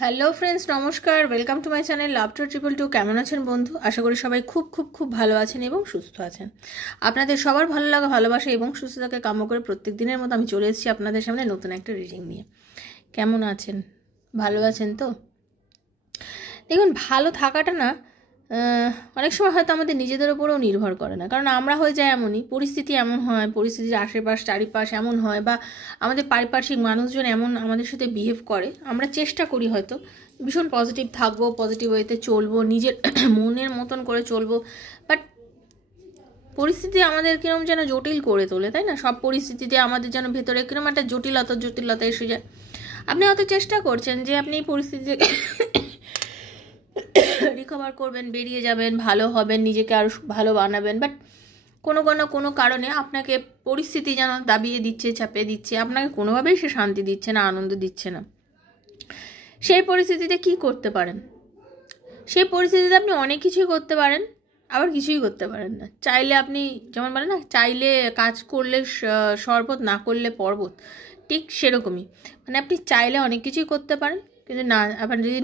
Hello friends, নমস্কার। Welcome to my channel লাভটার triple two. কেমন আছেন বন্ধু? আশা করি সবাই খুব খুব খুব ভালো আছেন এবং সুস্থ আছেন। আপনাদের সবার ভালো লাগা, ভালোবাসা এবং সুস্থতাকে কাম্য করে প্রত্যেক দিনের মতো আমি চলে এসেছি আপনাদের সামনে নতুন একটা রিডিং নিয়ে। কেমন আছেন? ভালো আছেন তো? দেখুন, ভালো থাকাটা না অনেক সময় হয়তো আমাদের নিজেদের ওপরেও নির্ভর করে না, কারণ আমরা হয়ে যায় এমনই, পরিস্থিতি এমন হয়, পরিস্থিতির আশেপাশ চারিপাশ এমন হয়, বা আমাদের পারিপার্শ্বিক মানুষজন এমন আমাদের সাথে বিহেভ করে, আমরা চেষ্টা করি হয়তো ভীষণ পজিটিভ থাকবো, পজিটিভ ওয়েতে চলবো, নিজের মনের মতন করে চলবো, বাট পরিস্থিতি আমাদের কিরম যেন জটিল করে তোলে, তাই না? সব পরিস্থিতিতে আমাদের যেন ভেতরে কিরম একটা জটিলতা এসে যায়। আপনি হয়তো চেষ্টা করছেন যে আপনি এই পরিস্থিতিতে রিকভার করবেন, বেরিয়ে যাবেন, ভালো হবেন, নিজেকে আরও ভালো বানাবেন, বাট কোনো কারণে আপনাকে পরিস্থিতি যেন দাবিয়ে দিচ্ছে, চাপিয়ে দিচ্ছে, আপনাকে কোনোভাবেই সে শান্তি দিচ্ছে না, আনন্দ দিচ্ছে না। সেই পরিস্থিতিতে কি করতে পারেন? সেই পরিস্থিতিতে আপনি অনেক কিছুই করতে পারেন, আবার কিছুই করতে পারেন না। চাইলে আপনি, যেমন বলে না, চাইলে কাজ করলে শরবত, না করলে পর্বত, ঠিক সেরকমই। মানে আপনি চাইলে অনেক কিছুই করতে পারেন, কিন্তু না, আপনি যদি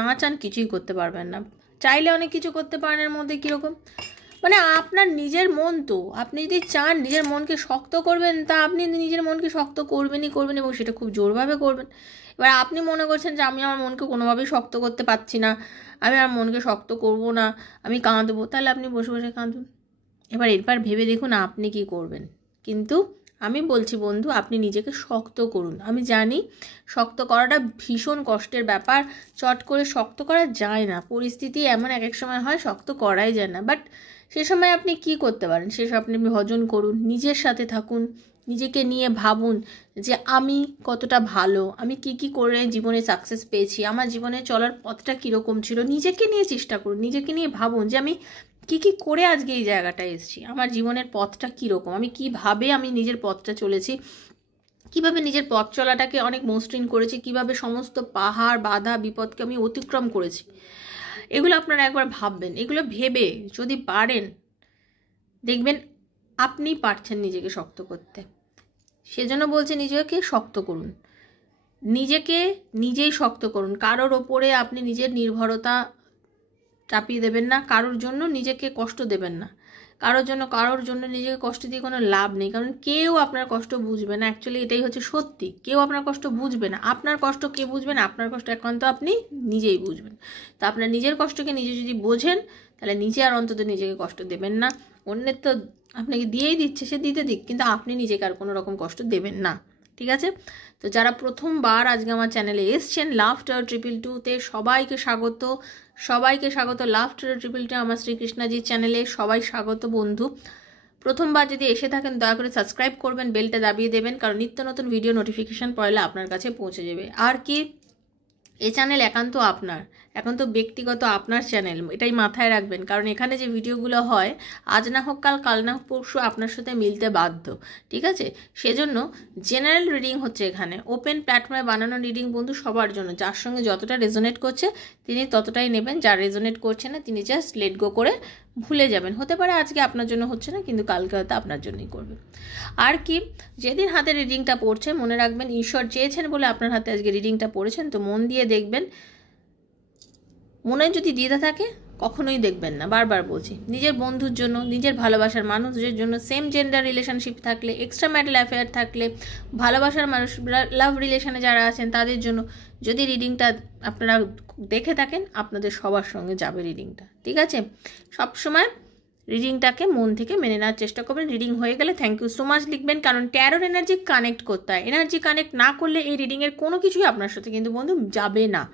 না চান, কিছুই করতে পারবেন না। চাইলে অনেক কিছু করতে পারেন, এর মধ্যে কীরকম, মানে আপনার নিজের মন তো, আপনি যদি চান নিজের মনকে শক্ত করবেন, তা আপনি নিজের মনকে শক্ত করবেন এবং সেটা খুব জোরভাবে করবেন। এবার আপনি মনে করছেন যে আমি আমার মনকে কোনোভাবেই শক্ত করতে পারছি না, আমি আমার মনকে শক্ত করব না, আমি কাঁদবো, তাহলে আপনি বসে বসে কাঁদুন। এরপর ভেবে দেখুন আপনি কি করবেন। কিন্তু আমি বলছি বন্ধু, আপনি নিজেকে শক্ত করুন। আমি জানি শক্ত করাটা ভীষণ কষ্টের ব্যাপার, চট করে শক্ত করা যায় না, পরিস্থিতি এমন এক এক সময় হয় শক্ত করাই যায় না, বাট সে সময় আপনি কি করতে পারেন, সেসব আপনি ভজন করুন, নিজের সাথে থাকুন, নিজেকে নিয়ে ভাবুন যে আমি কতটা ভালো, আমি কি করে জীবনে সাকসেস পেয়েছি, আমার জীবনে চলার পথটা কীরকম ছিল, নিজেকে নিয়ে চেষ্টা করুন, নিজেকে নিয়ে ভাবুন যে আমি কি করে আজকে এই জায়গাটায় এসেছি, আমার জীবনের পথটা কীরকম, আমি নিজের পথটা চলেছি, কিভাবে নিজের পথ চলাটাকে অনেক মসৃণ করেছি, কিভাবে সমস্ত পাহাড় বাধা বিপদকে আমি অতিক্রম করেছি। এগুলো আপনারা একবার ভাববেন। এগুলো ভেবে যদি পারেন, দেখবেন আপনি পারছেন নিজেকে শক্ত করতে। সেজন্য বলছি, নিজেকে শক্ত করুন, নিজেকে নিজেই শক্ত করুন। কারোর ওপরে আপনি নিজের নির্ভরতা চাপিয়ে দেবেন না, কারোর জন্য নিজেকে কষ্ট দেবেন না, কারোর জন্য নিজেকে কষ্ট দিয়ে কোনো লাভ নেই, কারণ কেউ আপনার কষ্ট বুঝবে না। অ্যাকচুয়ালি এটাই হচ্ছে সত্যি, কেউ আপনার কষ্ট বুঝবে না। আপনার কষ্ট কে বুঝবেন? আপনার কষ্ট একান্ত আপনি নিজেই বুঝবেন। তো আপনার নিজের কষ্টকে নিজে যদি বোঝেন, তাহলে নিজে আর অন্তত নিজেকে কষ্ট দেবেন না। অন্যের তো আপনাকে দিয়েই দিচ্ছে, সে দিতে দিক, কিন্তু আপনি নিজেকে আর কোনো রকম কষ্ট দেবেন না, ঠিক আছে? তো যারা প্রথমবার আজকে আমার চ্যানেলে এসছেন লাভটার ট্রিপল টুতে, সবাইকে স্বাগত। লাভটার ট্রিপল টু আমার শ্রীকৃষ্ণাজির চ্যানেলে সবাই স্বাগত বন্ধু। প্রথমবার যদি এসে থাকেন, দয়া করে সাবস্ক্রাইব করবেন, বেলটা দাবিয়ে দেবেন, কারণ নিত্য নতুন ভিডিও নোটিফিকেশান পড়লে আপনার কাছে পৌঁছে যাবে। আর কি, এই চ্যানেল একান্ত আপনার, এখন তো ব্যক্তিগত আপনার চ্যানেল, এটাই মাথায় রাখবেন, কারণ এখানে যে ভিডিওগুলো হয় আজ না হোক কাল না হোক পরশু আপনার সাথে মিলতে বাধ্য, ঠিক আছে? সেজন্য জেনারেল রিডিং হচ্ছে এখানে, ওপেন প্ল্যাটফর্মে বানানো রিডিং বন্ধু, সবার জন্য। যার সঙ্গে যতটা রেজোনেট করছে তিনি ততটাই নেবেন, যার রেজোনেট করছে না তিনি জাস্ট লেট গো করে ভুলে যাবেন। হতে পারে আজকে আপনার জন্য হচ্ছে না, কিন্তু কালকে হয়তো আপনার জন্যই করবে। আর কি, যেদিন হাতে রিডিংটা পড়ছে মনে রাখবেন ঈশ্বর চেয়েছেন বলে আপনার হাতে আজকে রিডিংটা পড়েছেন, তো মন দিয়ে দেখবেন। মনে যদি দ্বিধা থাকে কখনোই দেখবেন না, বারবার বলছি। নিজের বন্ধুর জন্য, নিজের ভালোবাসার মানুষদের জন্য, সেম জেন্ডার রিলেশনশিপ থাকলে, এক্সট্রা ম্যারিটাল অ্যাফেয়ার থাকলে, ভালোবাসার মানুষ, লাভ রিলেশনে যারা আছেন তাদের জন্য যদি রিডিংটা আপনারা দেখে থাকেন, আপনাদের সবার সঙ্গে যাবে রিডিংটা, ঠিক আছে? সবসময় রিডিংটাকে মন থেকে মেনে নেওয়ার চেষ্টা করবেন। রিডিং হয়ে গেলে থ্যাংক ইউ সো মাচ লিখবেন, কারণ ট্যারোর এনার্জি কানেক্ট করতে হয়। এনার্জি কানেক্ট না করলে এই রিডিংয়ের কোনো কিছুই আপনার সাথে কিন্তু বন্ধু যাবে না,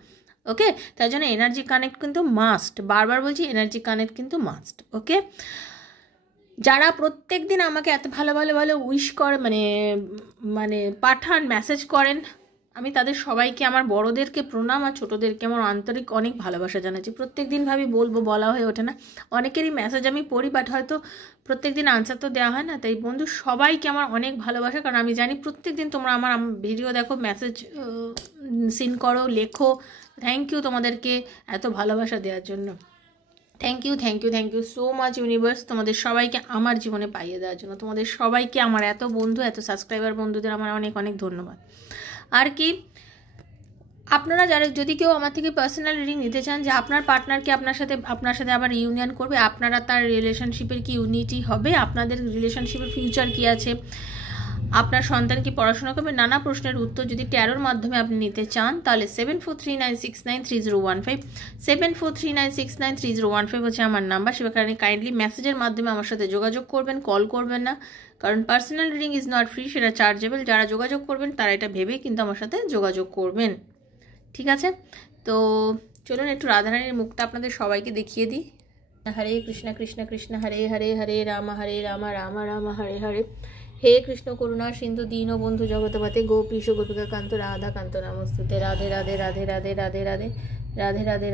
ওকে? তাই জন্য এনার্জি কানেক্ট কিন্তু মাস্ট, বারবার বলছি এনার্জি কানেক্ট কিন্তু মাস্ট, ওকে? যারা প্রত্যেক দিন আমাকে এত ভালো উইশ করে, মানে পাঠান, মেসেজ করেন, আমি তাদের সবাইকে, আমার বড়োদেরকে প্রণাম আর ছোটোদেরকে আমার আন্তরিক অনেক ভালোবাসা জানাচ্ছি। প্রত্যেক দিন বলা হয়ে ওঠে না, অনেকেরই মেসেজ আমি পড়ি, বাট হয়তো প্রত্যেক দিন আনসার তো দেওয়া হয় না। তাই বন্ধু সবাইকে আমার অনেক ভালোবাসা, কারণ আমি জানি প্রত্যেক দিন তোমরা আমার ভিডিও দেখো, মেসেজ সিন করো, লেখো। থ্যাংক ইউ তোমাদেরকে এত ভালোবাসা দেওয়ার জন্য। Thank you so much universe, তোমাদের সবাইকে আমার জীবনে পাইয়ে দেওয়ার জন্য। তোমাদের সবাইকে, আমার এত বন্ধু, এত সাবস্ক্রাইবার বন্ধুদের আমার অনেক অনেক ধন্যবাদ। আর কি, আপনারা যারা যদি কেউ আমার থেকে পার্সোনাল রিডিং নিতে চান যে আপনার পার্টনারকে আপনার সাথে আবার রিউনিয়ন করবে, আপনারা তার রিলেশনশিপের কি ইউনিটি হবে, আপনাদের রিলেশনশিপের ফিউচার কি আছে, আপনার সন্তান কি পড়াশোনা করবে, নানা প্রশ্নের উত্তর যদি ট্যারোর মাধ্যমে আপনি নিতে চান তাহলে 7439693015 7439693015 হচ্ছে আমার নাম্বার। সেখানে কাইন্ডলি মেসেজের মাধ্যমে আমার সাথে যোগাযোগ করবেন, কল করবেন না, কারণ personal reading is not free, সেটা চার্জেবল। যারা যোগাযোগ করবেন তারা এটা ভেবেই কিন্তু আমার সাথে যোগাযোগ করবেন, ঠিক আছে? তো চলুন একটু রাধারানীর মুখটা আপনাদের সবাইকে দেখিয়ে দিই। হরে কৃষ্ণ কৃষ্ণ কৃষ্ণ হরে হরে, হরে রাম রাম রাম হরে হরে। হে কৃষ্ণ করুণা সিন্ধু দীনবন্ধু জগৎপতে গোপীশ গোপিকা কান্ত রাধা কান্ত নমস্তুতে। রাধে রাধে রাধে রাধে রাধে রাধে রাধে রাধে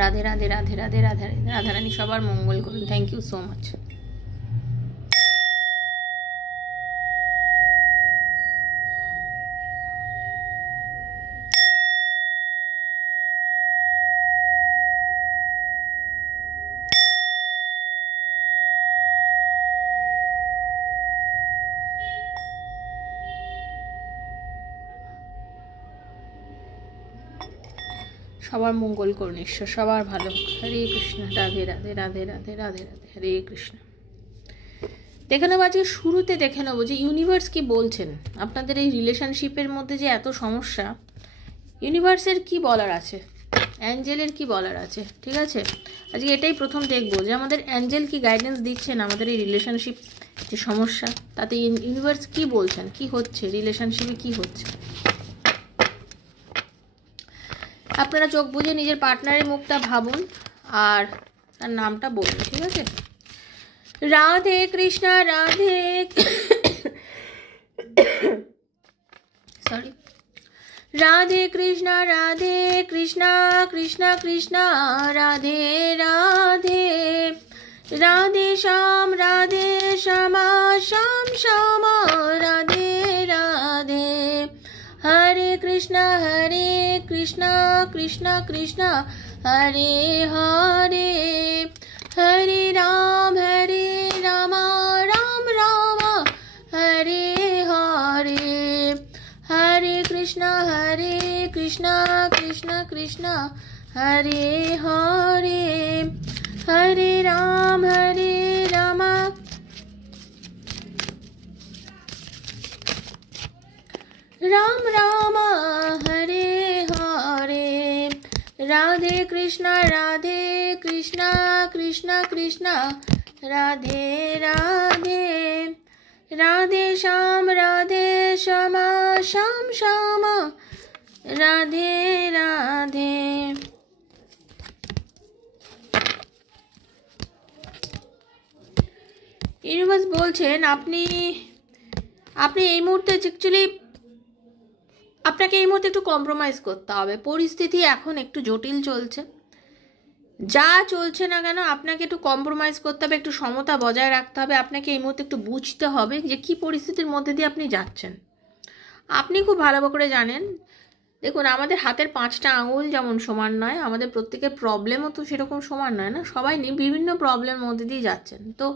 রাধে রাধে রাধে রাধে রাধে রাধে রাধারানী সবার মঙ্গল করুন। Thank you so much. সবার মঙ্গল করুন ঈশ্বর, সবার ভালো। হরে কৃষ্ণ, রাধে রাধে রাধে রাধে রাধে রাধে, হরে কৃষ্ণ। দেখে নেবো আজকে শুরুতে, দেখে নেবো যে ইউনিভার্স কি বলছেন আপনাদের এই রিলেশনশিপের মধ্যে যে এত সমস্যা, ইউনিভার্সের কি বলার আছে, অ্যাঞ্জেলের কি বলার আছে, ঠিক আছে? আজকে এটাই প্রথম দেখবো যে আমাদের অ্যাঞ্জেল কি গাইডেন্স দিচ্ছেন আমাদের এই রিলেশনশিপ যে সমস্যা, তাতে ইউনিভার্স কি বলছেন, কি হচ্ছে রিলেশনশিপে, কি হচ্ছে। আপনারা চোখ বুঝে নিজের পার্টনারের মুখটা ভাবুন আর তার নামটা বলুন, ঠিক আছে? রাধে কৃষ্ণ রাধে সরি রাধে কৃষ্ণ কৃষ্ণ কৃষ্ণ রাধে রাধে, রাধে শ্যাম শ্যাম শ্যাম রাধে রাধে, হরে কৃষ্ণ কৃষ্ণ কৃষ্ণ হরে হরে, হরে রাম রাম রাম হরে হরে, হরে কৃষ্ণ কৃষ্ণ কৃষ্ণ হরে হরে, হরে রাম রাম রাম হরে হরে, রাধে কৃষ্ণ কৃষ্ণ কৃষ্ণ রাধে রাধে, রাধে শ্যাম শ্যাম শ্যাম রাধে রাধে। ইউনিভার্স বলছেন আপনি এই মুহূর্তে অ্যাকচুয়ালি আপনাকে এই মুহূর্তে একটু কম্প্রোমাইজ করতে হবে। পরিস্থিতি এখন একটু জটিল চলছে, যা চলছে না কেন আপনাকে একটু কম্প্রোমাইজ করতে হবে, একটু সমতা বজায় রাখতে হবে। আপনাকে এই মুহূর্তে একটু বুঝতে হবে যে কী পরিস্থিতির মধ্যে দিয়ে আপনি যাচ্ছেন। আপনি খুব ভালো করে জানেন, দেখুন আমাদের হাতের 5টা আঙুল যেমন সমান নয়, আমাদের প্রত্যেকের প্রবলেমও তো সেরকম সমান নয় না, সবাই বিভিন্ন প্রবলেমের মধ্যে দিয়ে যাচ্ছেন। তো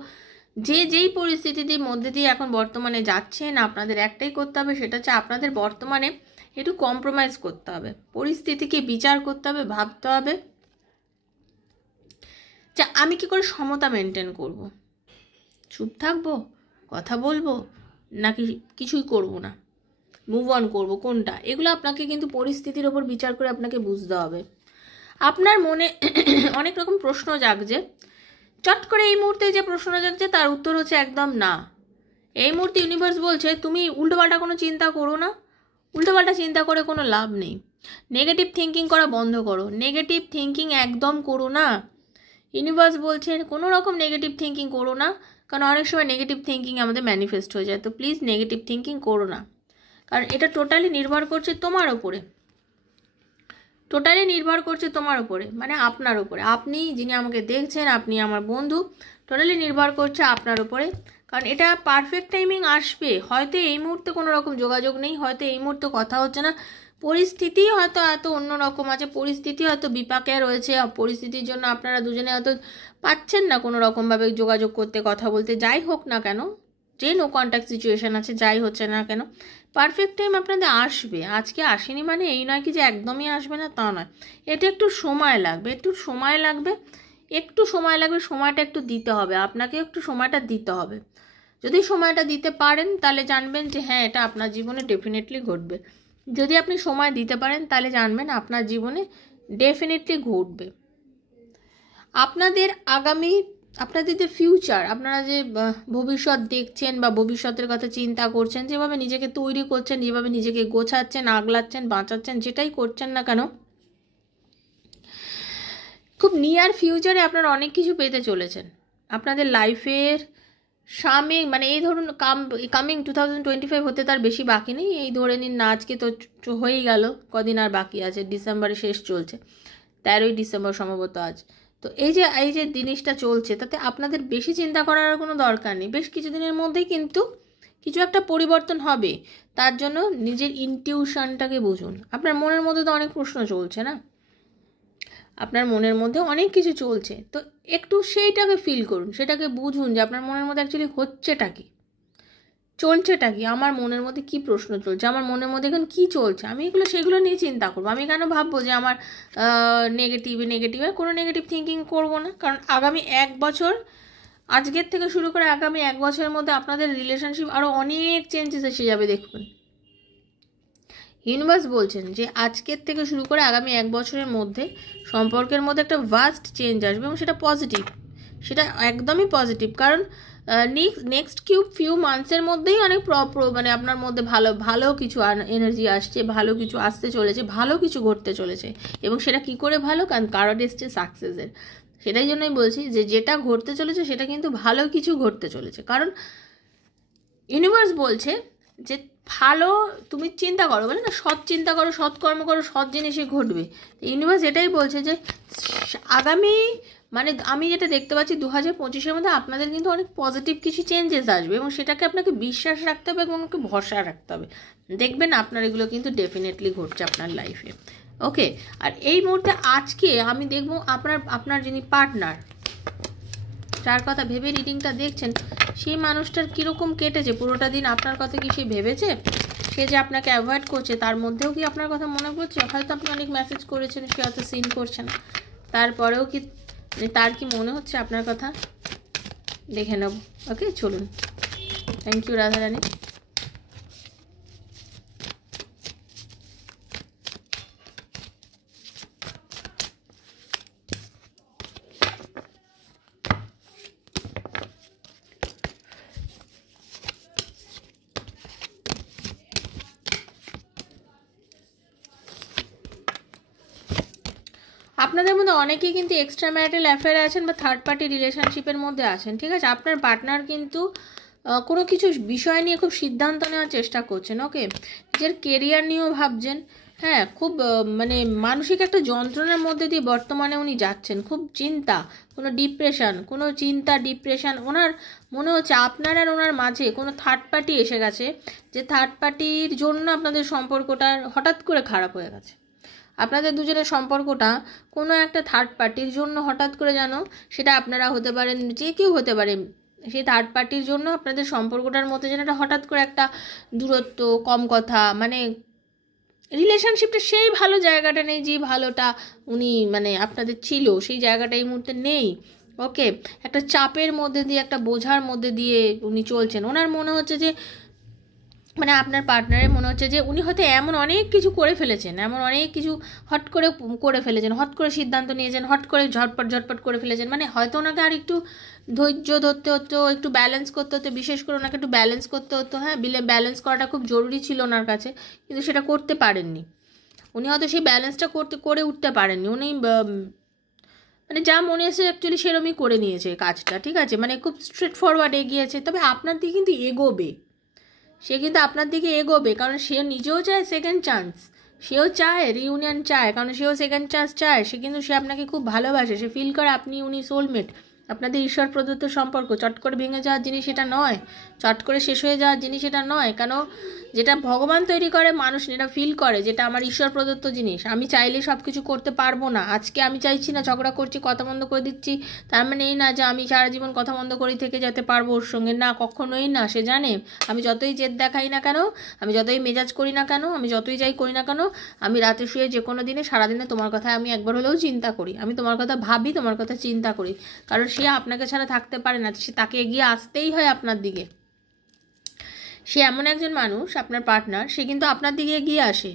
যেই পরিস্থিতির মধ্যে দিয়ে এখন বর্তমানে যাচ্ছেন, আপনাদের একটাই করতে হবে, সেটা হচ্ছে আপনাদের বর্তমানে একটু কম্প্রোমাইজ করতে হবে, পরিস্থিতিকে বিচার করতে হবে, ভাবতে হবে যে আমি কি করে সমতা মেনটেন করব, চুপ থাকবো, কথা বলবো, নাকি কিছুই করব না, মুভ অন করবো, কোনটা। এগুলো আপনাকে কিন্তু পরিস্থিতির ওপর বিচার করে আপনাকে বুঝতে হবে। আপনার মনে অনেক রকম প্রশ্ন জাগছে, চট করে এই মুহূর্তে যে প্রশ্ন জাগছে তার উত্তর হচ্ছে একদম না। এই মুহূর্তে ইউনিভার্স বলছে তুমি উল্টোপাল্টা কোনো চিন্তা করো না, উল্টোপাল্টা চিন্তা করে কোনো লাভ নেই, নেগেটিভ থিঙ্কিং করা বন্ধ করো, নেগেটিভ থিঙ্কিং একদম করো না। ইউনিভার্স বলছে কোনো রকম নেগেটিভ থিঙ্কিং করো না, কারণ অনেক সময় নেগেটিভ থিঙ্কিং আমাদের ম্যানিফেস্ট হয়ে যায়। তো প্লিজ নেগেটিভ থিঙ্কিং করো না, কারণ এটা টোটালি নির্ভর করছে তোমার ওপরে, টোটালি নির্ভর করছে তোমার উপরে, মানে আপনার উপরে। আপনি যিনি আমাকে দেখছেন, আপনি আমার বন্ধু, টোটালি নির্ভর করছে আপনার উপরে, কারণ এটা পারফেক্ট টাইমিং আসবে। হয়তো এই মুহূর্তে কোনো রকম যোগাযোগ নেই, হয়তো এই মুহূর্তে কথা হচ্ছে না, পরিস্থিতি হয়তো এত অন্যরকম আছে, পরিস্থিতি হয়তো বিপাকে রয়েছে, পরিস্থিতির জন্য আপনারা দুজনে হয়তো পাচ্ছেন না কোনো রকমভাবে যোগাযোগ করতে, কথা বলতে, যাই হোক না কেন, যে নো কন্ট্যাক্ট সিচুয়েশান আছে, যাই হচ্ছে না কেন, পারফেক্ট টাইম আপনাদের আসবে, আজকে আসেনি মানে এই নয় কি যে একদমই আসবে না, তা নয়। এটা একটু সময় লাগবে, একটু সময় লাগবে, সময়টা একটু দিতে হবে, আপনাকে একটু সময়টা দিতে হবে। যদি সময়টা দিতে পারেন তাহলে জানবেন যে হ্যাঁ এটা আপনার জীবনে ডেফিনেটলি ঘটবে। যদি আপনি সময় দিতে পারেন তাহলে জানবেন আপনার জীবনে ডেফিনেটলি ঘটবে। আপনাদের যে ফিউচার, আপনারা যে ভবিষ্যৎ দেখছেন বা ভবিষ্যতের কথা চিন্তা করছেন, যেভাবে নিজেকে তৈরি করছেন, যেভাবে নিজেকে গোছাচ্ছেন, আগলাচ্ছেন, বাঁচাচ্ছেন, যেটাই করছেন না কেন, খুব নিয়ার ফিউচারে আপনারা অনেক কিছু পেতে চলেছেন। আপনাদের লাইফের মানে এই ধরুন কামিং 2025 হতে তার বেশি বাকি নেই। এই ধরে নিন না, আজকে তো হয়েই গেল, কদিন আর বাকি আছে, ডিসেম্বরে শেষ চলছে, 13ই ডিসেম্বর সম্ভবত আজ। তো এই যে জিনিসটা চলছে, তাতে আপনাদের বেশি চিন্তা করার কোনো দরকার নেই। বেশ কিছুদিনের মধ্যেই কিন্তু কিছু একটা পরিবর্তন হবে। তার জন্য নিজের ইনটিউশনটাকে বুঝুন। আপনার মনের মধ্যে তো অনেক প্রশ্ন চলছে না, আপনার মনের মধ্যে অনেক কিছু চলছে, তো একটু সেইটাকে ফিল করুন, সেটাকে বুঝুন যে আপনার মনের মধ্যে অ্যাকচুয়ালি হচ্ছেটা কি, চলছেটা কি, আমার মনের মধ্যে কি প্রশ্ন চলছে, আমার মনের মধ্যে এখন কি চলছে, আমি সেগুলো নিয়ে চিন্তা করবো। আমি কেন ভাববো যে আমার নেগেটিভ কোনো নেগেটিভ থিঙ্কিং করবো না। কারণ আগামী 1 বছর, আজকের থেকে শুরু করে আগামী 1 বছরের মধ্যে আপনাদের রিলেশনশিপ আরও অনেক চেঞ্জেস এসে যাবে, দেখবেন। ইউনিভার্স বলছেন যে আজকের থেকে শুরু করে আগামী 1 বছরের মধ্যে সম্পর্কের মধ্যে একটা ভাস্ট চেঞ্জ আসবে, এবং সেটা পজিটিভ, সেটা একদমই পজিটিভ। কারণ নেক্সট ফিউ মান্থসের মধ্যেই অনেক মানে আপনার মধ্যে ভালো কিছু এনার্জি আসছে, ভালো কিছু আসতে চলেছে, ভালো কিছু ঘটতে চলেছে। এবং সেটা কি করে ভালো, কারণ কার্ড এসছে সাকসেসের। সেটাই জন্যই বলছি যে যেটা ঘটতে চলেছে সেটা কিন্তু ভালো কিছু ঘটতে চলেছে। কারণ ইউনিভার্স বলছে যে ভালো, তুমি চিন্তা করো, বলে না, সৎ চিন্তা করো, সৎ কর্ম করো, সৎ জিনিসই ঘটবে। ইউনিভার্স এটাই বলছে যে আগামী, মানে আমি যেটা দেখতে পাচ্ছি 2025-এর মধ্যে আপনাদের কিন্তু অনেক পজিটিভ কিছু চেঞ্জেস আসবে, এবং সেটাকে আপনাকে বিশ্বাস রাখতে হবে এবং ওকে ভরসা রাখতে হবে। দেখবেন আপনার এগুলো কিন্তু ডেফিনেটলি ঘটছে আপনার লাইফে। ওকে, আর এই মুহূর্তে আজকে আমি দেখবো আপনার যিনি পার্টনার, যার কথা ভেবে রিডিংটা দেখছেন, সেই মানুষটার কীরকম কেটেছে পুরোটা দিন, আপনার কথা কি সে ভেবেছে? সে যে আপনাকে অ্যাভয়েড করছে তার মধ্যেও কি আপনার কথা মনে পড়ছে? হয়তো আপনি অনেক মেসেজ করেছেন, সে হয়তো সিন করছে না, তারপরেও কি তার কি মনে হচ্ছে আপনার কথা? দেখে নেব। ওকে, চলুন। Thank you Radharani. আপনাদের মধ্যে অনেকেই কিন্তু এক্সট্রা ম্যারিটাল অ্যাফেয়ারে আছেন বা থার্ড পার্টি রিলেশনশিপের মধ্যে আছেন, ঠিক আছে? আপনার পার্টনার কিন্তু কোনো কিছু বিষয় নিয়ে খুব সিদ্ধান্ত নেওয়ার চেষ্টা করছেন। ওকে, নিজের কেরিয়ার নিয়েও ভাবছেন। হ্যাঁ, খুব মানে মানসিক একটা যন্ত্রণার মধ্যে দিয়ে বর্তমানে উনি যাচ্ছেন, খুব চিন্তা, কোনো ডিপ্রেশন ওনার মনে হচ্ছে। আপনার আর ওনার মাঝে কোনো থার্ড পার্টি এসে গেছে, যে থার্ড পার্টির জন্য আপনাদের সম্পর্কটা হঠাৎ করে খারাপ হয়ে গেছে। আপনাদের দুজনের সম্পর্কটা কোনো একটা থার্ড পার্টির জন্য হঠাৎ করে, যেন সেটা আপনারা হতে পারেন, যে কেউ হতে পারে, সেই থার্ড পার্টির জন্য আপনাদের সম্পর্কটার মধ্যে যেন একটা হঠাৎ করে একটা দূরত্ব, কম কথা, মানে রিলেশনশিপটা সেই ভালো জায়গাটা নেই, যে ভালোটা উনি মানে আপনাদের ছিল, সেই জায়গাটা এই মুহূর্তে নেই। ওকে, একটা চাপের মধ্যে দিয়ে, একটা বোঝার মধ্যে দিয়ে উনি চলছেন। ওনার মনে হচ্ছে যে, মানে আপনার পার্টনারের মনে হচ্ছে যে উনি হয়তো এমন অনেক কিছু করে ফেলেছেন, হট করে ফেলেছেন, হট করে সিদ্ধান্ত নিয়েছেন, হট করে ঝটপট করে ফেলেছেন। মানে হয়তো ওনাকে আর একটু ধৈর্য ধরতে হতো, একটু ব্যালেন্স করতে হতো, বিশেষ করে ওনাকে একটু ব্যালেন্স করতে হতো। হ্যাঁ, ব্যালেন্স করাটা খুব জরুরি ছিল ওনার কাছে, কিন্তু সেটা করতে পারেননি উনি। হয়তো সেই ব্যালেন্সটা করে উঠতে পারেননি উনি। মানে যা মনে এসে অ্যাকচুয়ালি সেরমই করে নিয়েছে কাজটা, ঠিক আছে? মানে খুব স্ট্রেট ফরওয়ার্ড এগিয়েছে। তবে আপনার দিকে কিন্তু এগোবে, সে কিন্তু আপনার দিকে এগোবে, কারণ সে নিজেও চায় সেকেন্ড চান্স, সেও চায় রিউনিয়ন চায়, কারণ সেও সেকেন্ড চান্স চায়। সে আপনাকে খুব ভালোবাসে, সে ফিল করে উনি সোলমেট। আপনাদের ঈশ্বর প্রদত্ত সম্পর্ক চট করে ভেঙে যাওয়ার জিনিস এটা নয়, চট করে শেষ হয়ে যাওয়ার জিনিস এটা নয়। কেন, যেটা ভগবান তৈরি করে মানুষ এটা ফিল করে, যেটা আমার ঈশ্বর প্রদত্ত জিনিস। আমি চাইলে সব কিছু করতে পারবো না। আজকে আমি চাইছি না, ঝগড়া করছি, কথা বন্ধ করে দিচ্ছি, তার মানে এই না যে আমি সারা জীবন কথা বন্ধ করে থেকে যেতে পারবো ওর সঙ্গে, না, কখনোই না। সে জানে আমি যতই জেদ দেখাই না কেন, আমি যতই মেজাজ করি না কেন, আমি যতই যাই করি না কেন, আমি রাতে শুয়ে যে কোনো দিনে সারাদিনে তোমার কথা আমি একবার হলেও চিন্তা করি, আমি তোমার কথা ভাবি, তোমার কথা চিন্তা করি। কারণ সে আপনাকে ছাড়া থাকতে পারে না, সে তাকে এগিয়ে আসতেই হয় আপনার দিকে। সে এমন একজন মানুষ, আপনার পার্টনার, সে কিন্তু আপনার দিকে এগিয়ে আসে।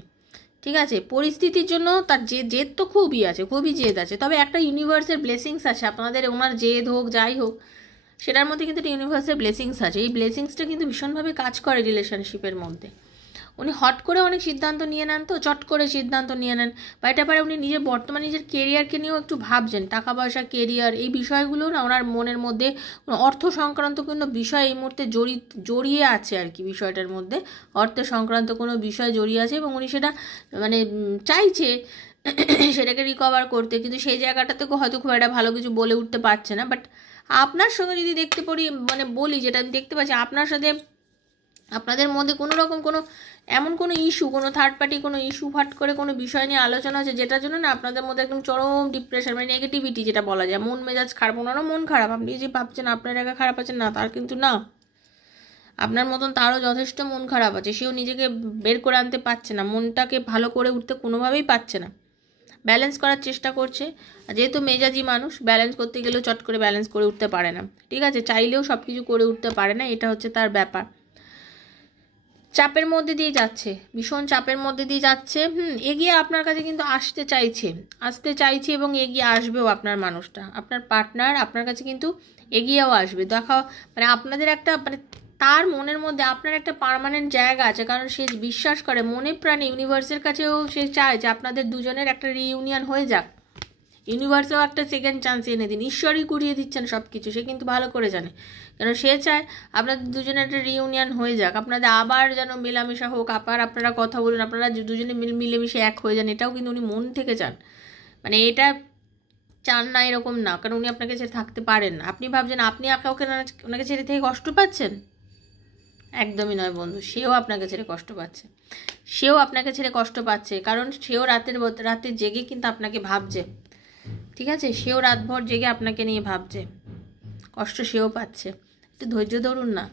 ঠিক আছে, পরিস্থিতির জন্য তার জেদ তো খুবই আছে, খুবই জেদ আছে, তবে একটা ইউনিভার্সের ব্লেসিংস আছে আপনাদের। ওনার জেদ হোক যাই হোক, সেটার মধ্যে কিন্তু একটা ইউনিভার্সের ব্লেসিংস আছে। এই ব্লেসিংসটা কিন্তু ভীষণভাবে কাজ করে রিলেশনশিপের মধ্যে। উনি হট করে অনেক সিদ্ধান্ত নিয়ে নেন, তো চট করে সিদ্ধান্ত নিয়ে নেন, বা এটা পারে উনি নিজের বর্তমানে নিজের কেরিয়ারকে নিয়েও একটু ভাবছেন, টাকা পয়সা, কেরিয়ার, এই বিষয়গুলো না ওনার মনের মধ্যে, অর্থ সংক্রান্ত কোনো বিষয় এই মুহূর্তে জড়িয়ে আছে আর কি। বিষয়টার মধ্যে অর্থ সংক্রান্ত কোনো বিষয় জড়িয়ে আছে এবং উনি সেটা মানে চাইছে সেটাকে রিকভার করতে, কিন্তু সেই জায়গাটাতে হয়তো খুব একটা ভালো কিছু বলে উঠতে পারছে না। বাট আপনার সঙ্গে যদি দেখতে পারি, মানে বলি, যেটা আমি দেখতে পাচ্ছি আপনার সাথে, আপনাদের মধ্যে কোনো রকম কোনো এমন কোনো ইস্যু, কোনো থার্ড পার্টি কোনো ইস্যু ফাট করে কোনো বিষয় নিয়ে আলোচনা হচ্ছে, যেটার জন্য না আপনাদের মধ্যে একদম চরম ডিপ্রেশন, মানে নেগেটিভিটি যেটা বলা যায়, মন মেজাজ খারাপ। ওনারও মন খারাপ, আপনি যে ভাবছেন আপনার একা খারাপ আছেন, না, তার কিন্তু না, আপনার মতন তারও যথেষ্ট মন খারাপ আছে। সেও নিজেকে বের করে আনতে পারছে না, মনটাকে ভালো করে উঠতে কোনোভাবেই পারছে না, ব্যালেন্স করার চেষ্টা করছে। যেহেতু মেজাজি মানুষ, ব্যালেন্স করতে গেলেও চট করে ব্যালেন্স করে উঠতে পারে না। ঠিক আছে, চাইলেও সব কিছু করে উঠতে পারে না, এটা হচ্ছে তার ব্যাপার। চাপের মধ্যে দিয়ে যাচ্ছে, ভীষণ চাপের মধ্যে দিয়ে যাচ্ছে। এগিয়ে আপনার কাছে কিন্তু আসতে চাইছে এবং এগিয়ে আসবেও আপনার মানুষটা, আপনার পার্টনার আপনার কাছে কিন্তু এগিয়েও আসবে। দেখা মানে আপনাদের একটা মানে তার মনের মধ্যে আপনার একটা পার্মানেন্ট জায়গা আছে, কারণ সে বিশ্বাস করে মনে প্রাণে, ইউনিভার্সের কাছেও সে চায় যে আপনাদের দুজনের একটা রিইউনিয়ন হয়ে যাক। ইউনিভার্সেও একটা সেকেন্ড চান্স এনে দিন, ঈশ্বরই কুড়িয়ে দিচ্ছেন সব কিছু, সে কিন্তু ভালো করে জানে। কেন সে চায় আপনাদের দুজনের একটা রিইউনিয়ন হয়ে যাক, আপনাদের আবার যেন মেলামেশা হোক, আবার আপনারা কথা বলুন, আপনারা দুজনে মিলেমিশে এক হয়ে যান, এটাও কিন্তু উনি মন থেকে চান। মানে এটা চান না এরকম না, কারণ উনি আপনাকে ছেড়ে থাকতে পারেন না। আপনি ভাবছেন আপনি ওকে ওনাকে ছেড়ে থেকে কষ্ট পাচ্ছেন, একদমই নয় বন্ধু, সেও আপনাকে ছেড়ে কষ্ট পাচ্ছে, কারণ সেও রাতে জেগে কিন্তু আপনাকে ভাবছে। ঠিক আছে, সেও রাতভর জেগে আপনাকে নিয়ে ভাবছে, কষ্ট সেও পাচ্ছে। একটু ধৈর্য ধরুন না,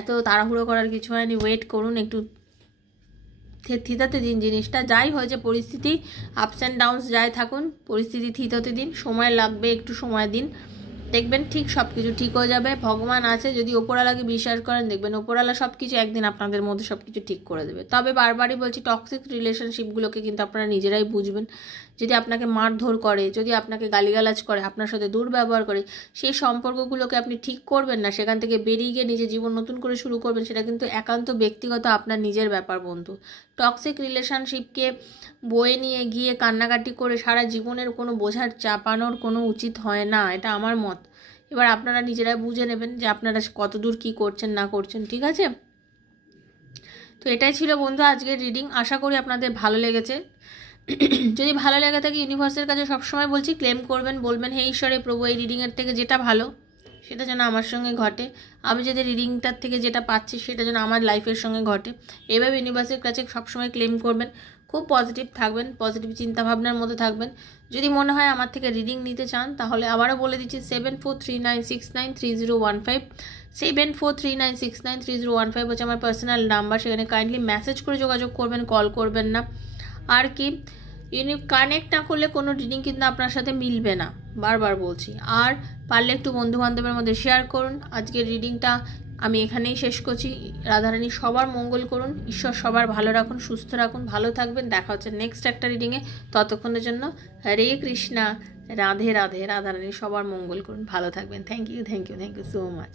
এত তাড়াহুড়ো করার কিছু হয়নি, ওয়েট করুন, একটু থিতাতে দিন জিনিসটা। যাই হয়েছে পরিস্থিতি, আপস অ্যান্ড ডাউনস যাই থাকুন, পরিস্থিতি থিতাতে দিন, সময় লাগবে, একটু সময় দিন, দেখবেন ঠিক সব কিছু ঠিক হয়ে যাবে। ভগবান আছে, যদি ওপরওয়ালাকে বিশ্বাস করেন, দেখবেন ওপরওয়ালা সব কিছু একদিন আপনাদের মধ্যে সব কিছু ঠিক করে দেবে। তবে বারবারই বলছি, টক্সিক রিলেশনশিপগুলোকে কিন্তু আপনারা নিজেরাই বুঝবেন। যদি আপনাকে মারধর করে, যদি আপনাকে গালিগালাজ করে, আপনার সাথে দুর্ব্যবহার করে, সেই সম্পর্কগুলোকে আপনি ঠিক করবেন না, সেখান থেকে বেরিয়ে গিয়ে নিজের জীবন নতুন করে শুরু করবেন, সেটা কিন্তু একান্ত ব্যক্তিগত আপনার নিজের ব্যাপার বন্ধু। টক্সিক রিলেশনশিপকে বয়ে নিয়ে গিয়ে কান্নাকাটি করে সারা জীবনের কোনো বোঝার চাপানোর কোনো উচিত হয় না, এটা আমার মত। এবার আপনারা নিজেরাই বুঝে নেবেন যে আপনারা কতদূর কী করছেন না করছেন। ঠিক আছে, তো এটাই ছিল বন্ধু আজকের রিডিং। আশা করি আপনাদের ভালো লেগেছে। যদি ভালো লেগে থাকে, ইউনিভার্সের কাছে সবসময় বলছি ক্লেম করবেন, বলবেন হে ঈশ্বরে প্রভু, এই রিডিংয়ের থেকে যেটা ভালো সেটা যেন আমার সঙ্গে ঘটে, আমি যদি রিডিংটার থেকে যেটা পাচ্ছি সেটা যেন আমার লাইফের সঙ্গে ঘটে। এভাবে ইউনিভার্সের কাছে সবসময় ক্লেম করবেন, খুব পজিটিভ থাকবেন, পজিটিভ চিন্তাভাবনার মধ্যে থাকবেন। যদি মনে হয় আমার থেকে রিডিং নিতে চান, তাহলে আবারও বলে দিচ্ছি 7439693015, 7439693015 হচ্ছে আমার পার্সোনাল নাম্বার। সেখানে কাইন্ডলি মেসেজ করে যোগাযোগ করবেন, কল করবেন না। আর কি, কানেক্ট না করলে কোনো রিডিং কিন্তু আপনার সাথে মিলবে না, বারবার বলছি। আর পারলে একটু বন্ধুবান্ধবের মধ্যে শেয়ার করুন। আজকের রিডিংটা আমি এখানেই শেষ করছি। রাধারানী সবার মঙ্গল করুন, ঈশ্বর সবার ভালো রাখুন, সুস্থ রাখুন, ভালো থাকবেন। দেখা হচ্ছে নেক্সট একটা রিডিংয়ে, ততক্ষণের জন্য হরে কৃষ্ণা, রাধে রাধে। রাধারানী সবার মঙ্গল করুন, ভালো থাকবেন। Thank you so much.